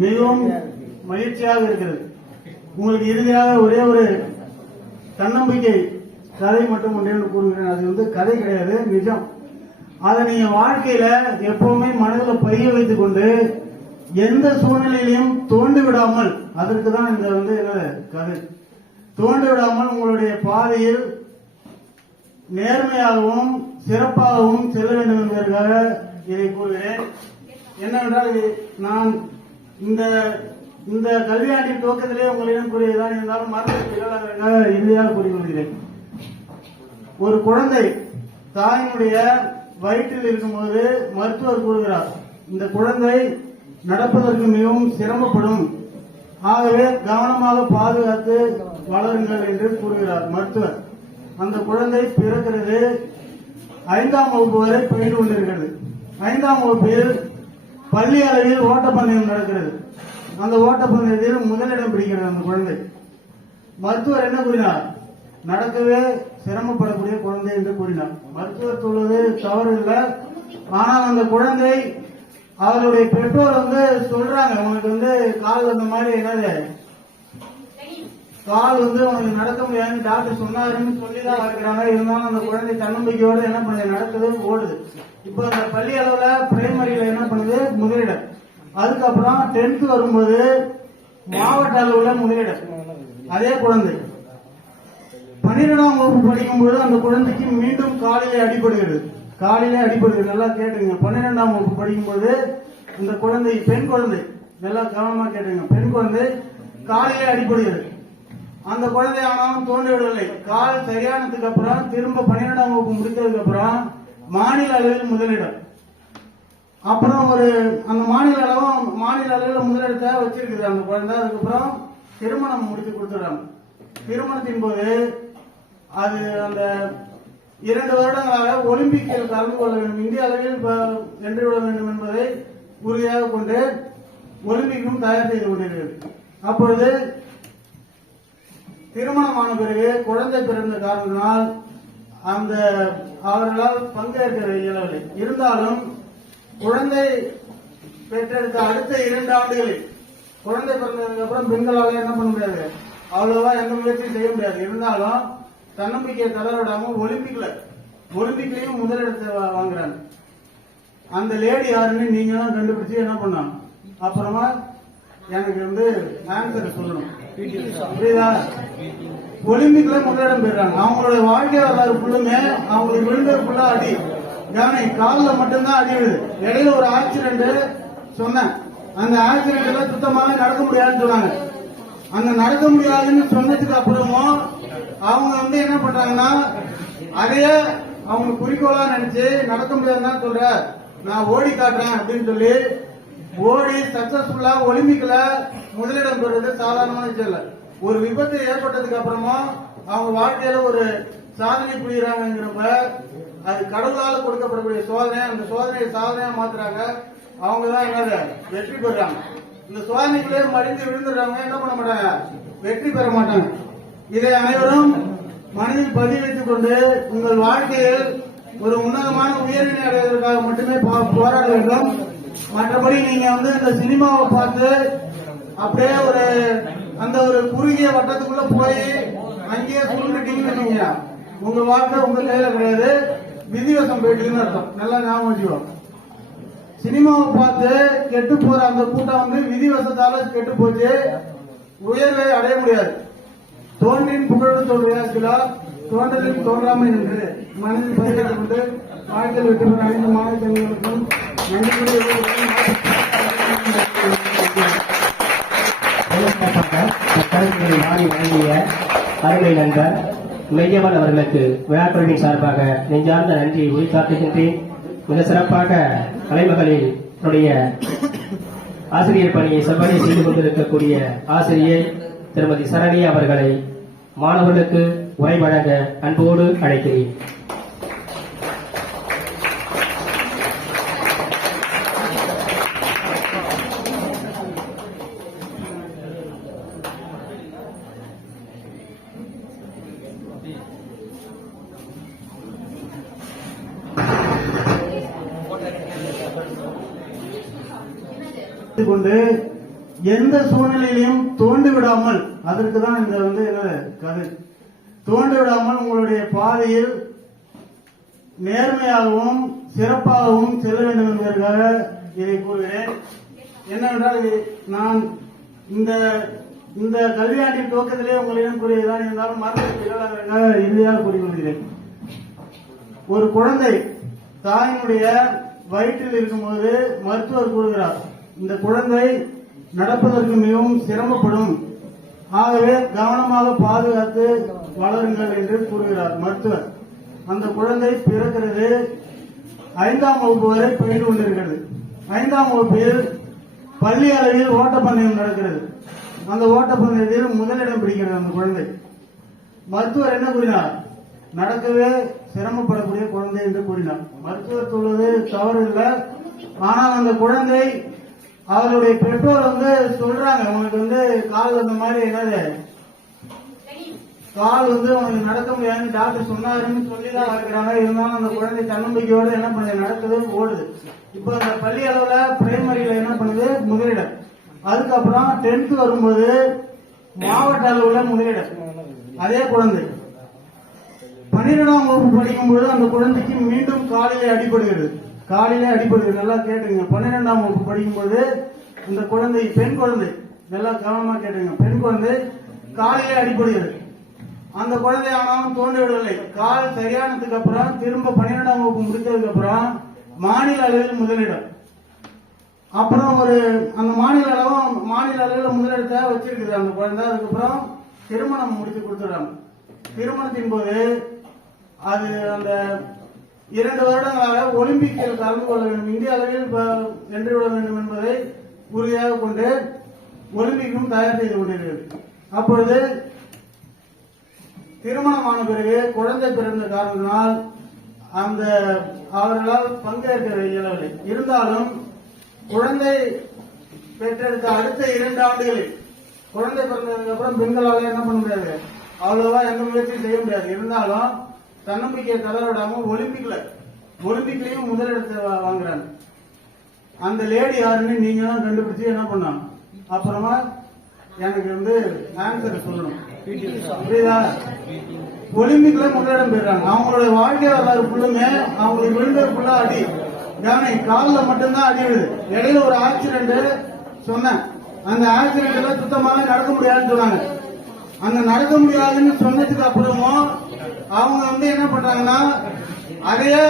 மிகவும் மகிழ்ச்சியாக இருக்கிறது. உங்களுக்கு இறுதியாக ஒரே ஒரு தன்னம்பிக்கை கதை மட்டும் ஒன்றே கூறுகிறேன். அது கதை கிடையாது, நிஜம். அதை நீங்க வாழ்க்கையில எப்பவுமே மனதில் பதிய வைத்துக் கொண்டு எந்த சூழ்நிலையிலையும் தோண்டு விடாமல், அதற்கு தான் இந்த என்ன கதை, தோண்டு விடாமல் உங்களுடைய பாதையில் நேர்மையாகவும் சிறப்பாகவும் செல்ல வேண்டும் என்பதற்காக இதை கூறுகிறேன். என்னவென்றால், நான் இந்த கல்வியாண்டின் துவக்கத்திலே உங்களிடம் கூறியதான் இருந்தாலும் மரணத்திற்காக இறுதியாக கூறிக்கொள்கிறேன். ஒரு குழந்தை தாயினுடைய வயிற்றில் இருக்கும்போது மருத்துவர் கூறுகிறார், இந்த குழந்தை நடப்பதற்கு மிகவும் சிரமப்படும், ஆகவே கவனமாக பாதுகாத்து வளருங்கள் என்று கூறுகிறார் மருத்துவர். அந்த குழந்தை பிறக்கிறது. 5ஆம் வகுப்பு வரை பயின்று கொண்டிருக்கிறது. 5ஆம் வகுப்பில் பள்ளி அளவில் ஓட்டப்பந்தயம் நடக்கிறது. அந்த ஓட்டப்பந்தயத்தில் முதலிடம் பிடிக்கிறது அந்த குழந்தை. மருத்துவர் என்ன கூறினார்? நடக்கவே சிரமப்படக்கூடிய குழந்தை என்று கூறினார். மருத்துவர் சொல்வது தவறு இல்லை. ஆனால் அந்த குழந்தை, அவருடைய பெற்றோர் சொல்றாங்க, உனக்கு கால் அந்த மாதிரி என்னது கால் உனக்கு நடக்க முடியாதுன்னு டாக்டர் சொன்னாருன்னு சொல்லிதான் வளர்க்கிறாங்க. இருந்தாலும் அந்த குழந்தை தன்னம்பிக்கையோடு என்ன பண்ணுது, நடக்குது, ஓடுது. இப்ப அந்த பள்ளி அளவுல பிரைமரியில என்ன பண்ணுது, முதலிடம். அதுக்கப்புறம் 10th வரும்போது மாவட்ட அளவுல முதலிடம். அதே குழந்தை 12ஆம் வகுப்பு படிக்கும்போது அந்த குழந்தைக்கு மீண்டும் காலிலே அடிபடுகிறது. நல்லா கேட்டுங்க. 12ஆம் வகுப்பு படிக்கும்போது இந்த குழந்தை, பெண் குழந்தை, நல்லா கவனமா கேட்டுங்க, பெண் குழந்தை காலிலே அடிபடுகிறது. அந்த குழந்தை ஆனாலும் தோன்றிவிடவில்லை. கால் சரியானதுக்கு அப்புறம் திரும்ப 12ஆம் வகுப்பு முடித்ததுக்கு அப்புறம் மாநில அளவில் முதலிடம். அப்புறம் அந்த மாநில அளவில் முதலிடத்தை வச்சிருக்குது அந்த குழந்தை. அதுக்கப்புறம் திருமணம் முடித்து கொடுத்துறாங்க. திருமணத்தின் போது அது அந்த 2 வருடங்களாக ஒலிம்பிக்கில் கலந்து கொள்ள வேண்டும், இந்திய அளவில் வென்றுவிட வேண்டும் என்பதை உறுதியாக கொண்டு ஒலிம்பிக்கும் தயார் செய்து கொண்டிருக்கிறது. அப்பொழுது திருமணமான பிறகு குழந்தை பிறந்த காரணத்தினால் அவர்களால் பங்கேற்க இயலவில்லை. இருந்தாலும் குழந்தை பெற்றெடுத்த அடுத்த 2 ஆண்டுகளில், குழந்தை பிறந்ததுக்கு அப்புறம் பெண்களால் என்ன பண்ண முடியாது, அவ்வளவா எந்த முயற்சியும் செய்ய முடியாது. இருந்தாலும் தன்னம்பிக்கையை தளரவிடாமல் ஒலிம்பிக்லயும் முதலிடத்தை வாங்குறாங்க. அந்த லேடி யாருன்னு நீங்க தான் கண்டுபிடிச்சு என்ன பண்ணணும், அப்புறமா எனக்கு ஆன்சர் சொல்லணும். புரியுதா? ஒலிம்பிக்ல முதலிடம் பெறாங்க. அவங்களுடைய வாழ்க்கை வரலாறு ஃபுல்லுமே அவங்களுக்கு விழுந்தது ஃபுல்லா அடி. கவனி, காலில் மட்டும்தான் அடி விழுது. இடையில ஒரு ஆக்சிடென்ட் சொன்னேன். அந்த ஆக்சிடென்ட்ல சுத்தமாக நடக்க முடியாதுன்னு சொன்னாங்க. அந்த நடக்க முடியாதுன்னு சொன்னதுக்கு அப்புறமும் அவங்க என்ன பண்றாங்கன்னா, அதையே அவங்க குறிக்கோளா நினைச்சு நடக்க முடியாதுன்னா சொல்ற, நான் ஓடி காட்டுறேன் அப்படின்னு சொல்லி ஓடி சக்சஸ்ஃபுல்லா ஒலிம்பிக்ல முதலிடம் பெறுவது சாதாரணமான விஷயம் இல்ல. ஒரு விபத்து ஏற்பட்டதுக்கு அப்புறமா அவங்க வாழ்க்கையில ஒரு சாதனை புரியுறாங்கிறப்ப அது கடவுளால் கொடுக்கப்படக்கூடிய சோதனை. அந்த சோதனையை சாதனையா மாத்துறாங்க. அவங்கதான் என்னது வெற்றி பெறாங்க. இந்த சோதனைக்குள்ளே மடிந்து விழுந்துடுறாங்க, என்ன பண்ண மாட்டாங்க, வெற்றி பெற மாட்டாங்க. இதை அனைவரும் மனதில் பதிவு வைத்துக் கொண்டு உங்கள் வாழ்க்கையில் ஒரு உன்னதமான உயர்நிலை அடைவதற்காக மட்டுமே போராட வேண்டும். மற்றபடி நீங்க இந்த சினிமாவை பார்த்து அப்படியே அந்த குறுகிய வட்டத்துக்குள்ள போய் அங்கேயே சுருண்டுட்டீங்கன்னு உங்க வாழ்க்கை உங்க கையில கிடையாது, விதிவசம் போயிட்டுன்னு அர்த்தம். நல்லா ஞாபகம் வச்சுக்கோங்க. சினிமாவை பார்த்து கெட்டு போற அந்த கூட்டம் விதிவசத்தால கெட்டு போச்சு, உயர்வை அடைய முடியாது. தோன்றின் புகழ் சொல்லுவா தோன்றலில் தோன்றாமல் என்று மனதில் பதிவு கொண்டு வாழ்க்கையில் வெற்றி பெற அனைத்து மாவட்டங்களுக்கும் வழங்கிய அருமை நண்பர் மெய்யவன் அவர்களுக்கு விழாக்குழுவின் சார்பாக நெஞ்சார்ந்த நன்றியை உரித்தாக்குகின்றேன். மிக சிறப்பாக கலைமகளில் ஆசிரியர் பணியை செவ்வனை செய்து கொண்டிருக்கக்கூடிய ஆசிரியை திருமதி சரணி அவர்களை மாணவர்களுக்கு உரை வழங்க அன்போடு அழைக்கிறேன். கொண்டு எந்த சூழ்நிலையிலையும் தோண்டு விடாமல், அதற்கு தான் இந்த என்ன கதை, தோண்டு விடாமல் உங்களுடைய பாதையில் நேர்மையாகவும் சிறப்பாகவும் செல்ல வேண்டும் என்பதற்காக இதை கூறுகிறேன். என்னவென்றால் நான் இந்த கல்வியாண்டின் துவக்கத்திலே உங்களிடம் கூறியதான் இருந்தாலும் மறந்துவிட்டீர்கள், அதற்காக இறுதியாக கூறிக்கொள்கிறேன். ஒரு குழந்தை தாயினுடைய வயிற்றில் இருக்கும்போது மருத்துவர் கூறுகிறார், இந்த குழந்தை நடப்பதற்கு மிகவும் சிரமப்படும், ஆகவே கவனமாக பாதுகாத்து வளருங்கள் என்று கூறுகிறார் மருத்துவர். அந்த குழந்தை பிறக்கிறது, 5ஆம் வகுப்பு வரை பயின்று கொண்டிருக்கிறது. 5ஆம் வகுப்பில் பள்ளி அளவில் ஓட்டப்பந்தயம் நடக்கிறது. அந்த ஓட்டப்பந்தயத்தில் முதலிடம் பிடிக்கிறது அந்த குழந்தை. மருத்துவர் என்ன கூறினார்? நடக்கவே சிரமப்படக்கூடிய குழந்தை என்று கூறினார். மருத்துவர் சொல்வது தவறு இல்லை, ஆனால் அந்த குழந்தை அவருடைய பெற்றோர் சொல்றாங்க, உனக்கு கால் அந்த மாதிரி என்னது கால் உனக்கு நடக்க முடியாதுன்னு டாக்டர் சொன்னாருன்னு சொல்லிதான் வளர்க்கிறாங்க. இருந்தாலும் அந்த குழந்தை தன்னம்பிக்கையோடு என்ன பண்ணுது, நடக்குது, ஓடுது. இப்போ அந்த பள்ளி அளவுல பிரைமரியில என்ன பண்ணுது, முதலிடம். அதுக்கப்புறம் 10th வரும்போது மாவட்ட அளவுல முதலிடம். அதே குழந்தை 12ஆம் வகுப்பு படிக்கும்போது அந்த குழந்தைக்கு மீண்டும் காலிலே அடிபடுகிறது. நல்லா கேட்டுங்க. 12ஆம் வகுப்பு படிக்கும்போது இந்த குழந்தை, பெண் குழந்தை, நல்லா கவனமா கேட்டுங்க, பெண் குழந்தை காலிலே அடிபடுகிறது. அந்த குழந்தை ஆனாலும் தோண்டி விடவில்லை. கால் சரியானதுக்கு அப்புறம் திரும்ப 12ஆம் வகுப்பு முடித்ததுக்கு அப்புறம் மாநில அளவில் முதலிடம். அப்புறம் அந்த மாநில அளவில் முதலிடத்தை வச்சிருக்குது அந்த குழந்தை. அதுக்கப்புறம் திருமணம் முடித்து கொடுத்துடுறாங்க. திருமணத்தின் போது அது அந்த 2 வருடங்களாக ஒலிம்பிக்கில் கலந்து கொள்ள வேண்டும், இந்திய அளவில் வென்று விட வேண்டும் என்பதை உறுதியாக கொண்டு ஒலிம்பிக்கும் தயார் செய்து கொண்டிருக்கிறது. அப்பொழுது திருமணமான பிறகு குழந்தை பிறந்த காரணத்தினால் அவர்களால் பங்கேற்க இயலவில்லை. இருந்தாலும் குழந்தை பெற்றெடுத்த அடுத்த 2 ஆண்டுகளில், குழந்தை பிறந்ததுக்கு அப்புறம் பெண்களால் என்ன பண்ண முடியாது, அவ்வளவா எந்த முயற்சியும் செய்ய முடியாது. இருந்தாலும் தன்னம்பிக்கையை தளரவிடாம ஒலிம்பிக்லயும் முதலிடத்தை வாங்குறாங்க. அந்த லேடி யாருன்னு நீங்க தான் கண்டுபிடிச்சு என்ன பண்ணணும், அப்புறமா எனக்கு ஆன்சர் சொல்லணும். புரியுதா? ஒலிம்பிக்ல முதலிடம் பெறாங்க. அவங்களுடைய வாழ்க்கை வரலாறு ஃபுல்லுமே அவங்களுக்கு விழுந்தது ஃபுல்லா அடி. காலில் மட்டும்தான் அடி விழுது. இடையில ஒரு ஆக்சிடென்ட் சொன்னேன், அந்த ஆக்சிடென்ட்ல சுத்தமாக நடக்க முடியாதுன்னு சொன்னாங்க. அந்த நடக்க முடியாதுன்னு சொன்னதுக்கு அப்புறமும் அவங்க என்ன பண்றாங்கன்னா, அதையே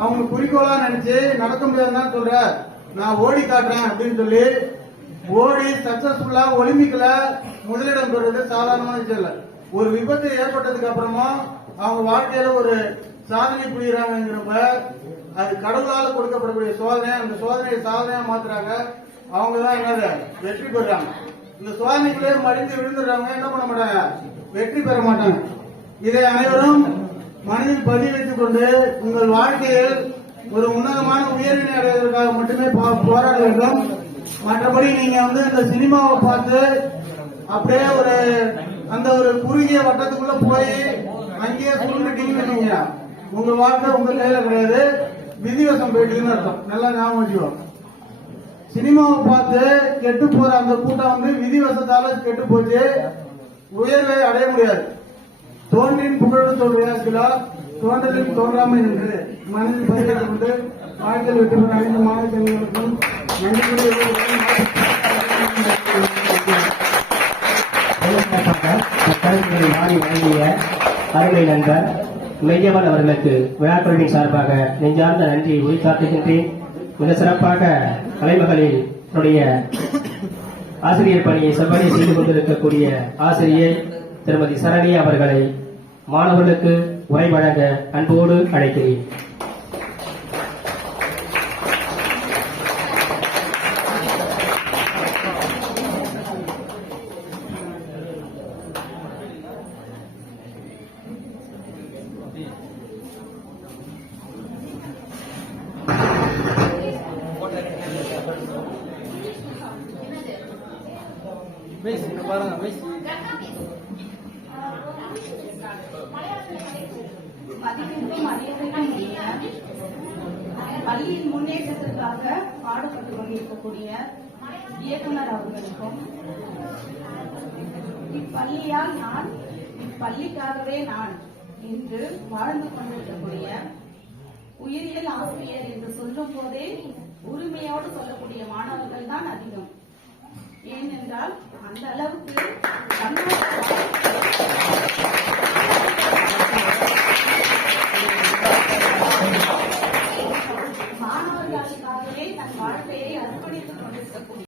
அவங்க குறிக்கோளா நினைச்சு நடக்க முடியாதுன்னு சொல்ற, நான் ஓடி காட்டுறேன் அப்படின்னு சொல்லி ஓடி சக்சஸ்ஃபுல்லா ஒலிம்பிக்ல முதலிடம் பெறுவது சாதாரணமான விஷயம் இல்ல. ஒரு விபத்து ஏற்பட்டதுக்கு அப்புறமா அவங்க வாழ்க்கையில ஒரு சாதனை புரியுறாங்கிறப்ப அது கடவுளால் கொடுக்கப்படக்கூடிய சோதனை. அந்த சோதனையை சாதனையா மாத்துறாங்க. அவங்கதான் என்னது வெற்றி பெறாங்க. இந்த சோதனைக்குள்ளே மடிந்து விழுந்துடுறாங்க, என்ன பண்ண மாட்டாங்க, வெற்றி பெற மாட்டாங்க. இதை அனைவரும் மனதில் பதிவு வைத்துக் கொண்டு உங்கள் வாழ்க்கையில் ஒரு உன்னதமான உயர்நிலை அடைவதற்காக மட்டுமே போராட வேண்டும். மற்றபடி நீங்க இந்த சினிமாவை பார்த்து அப்படியே அந்த குறுகிய வட்டத்துக்குள்ள போய் அங்கேயே சுருண்டுட்டீங்கன்னு உங்க வாழ்க்கை உங்க கையில கிடையாது, விதிவசம் போயிட்டீங்கன்னு அர்த்தம். நல்லா ஞாபகம் வச்சுக்கோங்க. சினிமாவை பார்த்து கெட்டு போற அந்த கூட்டம் விதிவசத்தால கெட்டு போச்சு, உயர்வை அடைய முடியாது. தோன்றின் புகழ் சொல்கிறார்களா, தோன்றலில் தோன்றாமல் என்று மனதில் பதிவு கொண்டு வாழ்க்கையில் வெற்றி பெற அனைத்து மாணவர்களுக்கும் வழங்கிய அருமை நண்பர் மெய்யவன் அவர்களுக்கு விழாக்குழுவின் சார்பாக நெஞ்சார்ந்த நன்றியை உரித்தாக்குகின்றேன். மிக சிறப்பாக கலைமகளில் ஆசிரியர் பணியை செவ்வனே செய்து கொண்டிருக்கக்கூடிய ஆசிரியை திருமதி சரணி அவர்களை மாணவர்களுக்கு உரை வழங்க அன்போடு அழைக்கிறேன். பள்ளியின் முன்னேற்றத்திற்காக பாடுபட்டுக் கொண்டிருக்கக்கூடிய இயக்குனர் அவர்களுக்கும், இப்பள்ளியால் நான், இப்பள்ளிக்காகவே நான் என்று வாழ்ந்து கொண்டிருக்கக்கூடிய உயிரியல் ஆசிரியர் என்று சொல்லும் போதே உரிமையோடு சொல்லக்கூடிய மாணவர்கள் தான் அதிகம். ஏனென்றால் அந்த அளவுக்கு